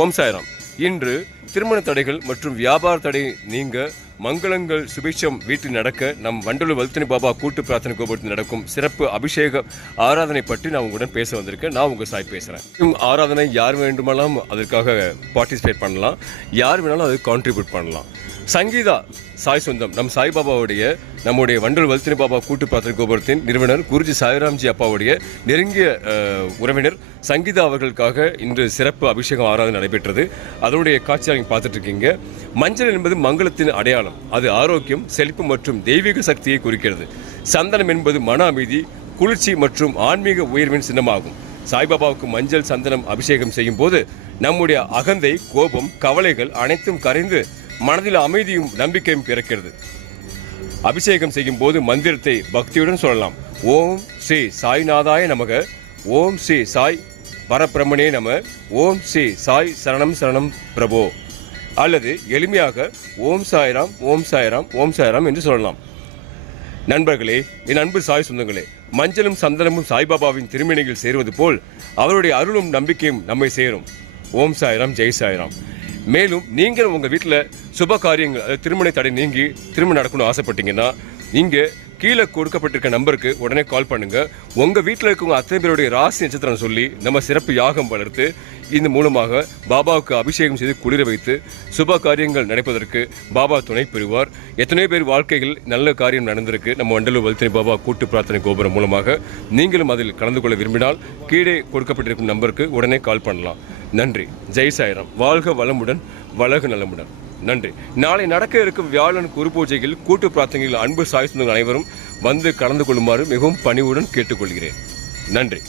ஓம் சாய்ராம். இன்று திருமண தடைகள் மற்றும் வியாபார தடை நீங்க மங்களங்கள் சுபிட்சம் வீட்டில் நடக்க நம் வண்டலூர் வல்தனி பாபா கூட்டு பிரார்த்தனை கோபுரத்தில் நடக்கும் சிறப்பு அபிஷேக ஆராதனை பற்றி நான் உங்களுடன் பேச வந்திருக்கேன். நான் உங்கள் சாய் பேசுகிறேன். ஆராதனை யார் வேண்டுமானாலும் அதற்காக பார்ட்டிசிபேட் பண்ணலாம், யார் வேணாலும் அதுக்கு கான்ட்ரிபியூட் பண்ணலாம். சங்கீதா சாய் சொந்தம் நம் சாய்பாபாவுடைய நம்முடைய வண்டலூர் வல்தனி பாபா கூட்டு பிரார்த்தனை கோபுரத்தின் நிறுவனர் குருஜி சாய்ராம்ஜி அப்பாவுடைய நெருங்கிய உறவினர் சங்கீதா அவர்களுக்காக இன்று சிறப்பு அபிஷேகம் ஆராதனை நடைபெற்றது. அதனுடைய காட்சியாக நீங்கள் பார்த்துட்டு இருக்கீங்க. மஞ்சள் என்பது மங்களத்தின் அடையாளம். அது ஆரோக்கியம், செழிப்பு மற்றும் தெய்வீக சக்தியை குறிக்கிறது. சந்தனம் என்பது மன அமைதி, குளிர்ச்சி மற்றும் ஆன்மீக உயர்வின் சின்னமாகும். சாய்பாபாவுக்கு மஞ்சள் சந்தனம் அபிஷேகம் செய்யும் போது நம்முடைய அகந்தை, கோபம், கவலைகள் அனைத்தும் கரைந்து மனதில் அமைதியும் நம்பிக்கையும் பிறக்கிறது. அபிஷேகம் செய்யும் போது மந்திரத்தை பக்தியுடன் சொல்லலாம். ஓம் ஸ்ரீ சாய்நாதாய நமக, ஓம் ஸ்ரீ சாய் பரபிரமணே நம, ஓம் ஸ்ரீ சாய் சரணம் சரணம் பிரபோ, அல்லது எளிமையாக ஓம் சாய்ராம் ஓம் சாய்ராம் ஓம் சாய்ராம் என்று சொல்லலாம். நண்பர்களே, என் அன்பு சாய் சொந்தங்களே, மஞ்சளும் சந்தனமும் சாய்பாபாவின் திருமணியில் சேருவது போல் அவருடைய அருளும் நம்பிக்கையும் நம்மை சேரும். ஓம் சாய்ராம், ஜெய் சாய்ராம். மேலும் நீங்கள் உங்கள் வீட்டில் சுப காரியங்கள் திருமண தடை நீங்கி திருமணம் நடக்கணும்னு ஆசைப்பட்டீங்கன்னா இங்கே கீழே கொடுக்கப்பட்டிருக்க நம்பருக்கு உடனே கால் பண்ணுங்கள். உங்கள் வீட்டில் இருக்கவங்க அத்தனை பேருடைய ராசி நட்சத்திரம் சொல்லி நம்ம சிறப்பு யாகம் வளர்த்து இந்த மூலமாக பாபாவுக்கு அபிஷேகம் செய்து குளிர வைத்து சுப காரியங்கள் நடப்பதற்கு பாபா துணை பெறுவார். எத்தனையோ பேர் வாழ்க்கைகள் நல்ல காரியம் நடந்திருக்கு நம்ம வண்டலூர் வல்தனி பாபா கூட்டு பிரார்த்தனை கோபுரம் மூலமாக. நீங்களும் அதில் கலந்து கொள்ள விரும்பினால் கீழே கொடுக்கப்பட்டிருக்கும் நம்பருக்கு உடனே கால் பண்ணலாம். நன்றி. ஜெய் சாய்ராம். வாழ்க வளமுடன், வளர்க நலமுடன். நன்றி. நாளை நடக்க இருக்கும் வியாழன் குரு பூஜையில் கூட்டு பிரார்த்தனையில் அன்பு சாய் சொந்தங்கள் அனைவரும் வந்து கலந்து கொள்ளுமாறு மிகவும் பணிவுடன் கேட்டுக்கொள்கிறேன். நன்றி.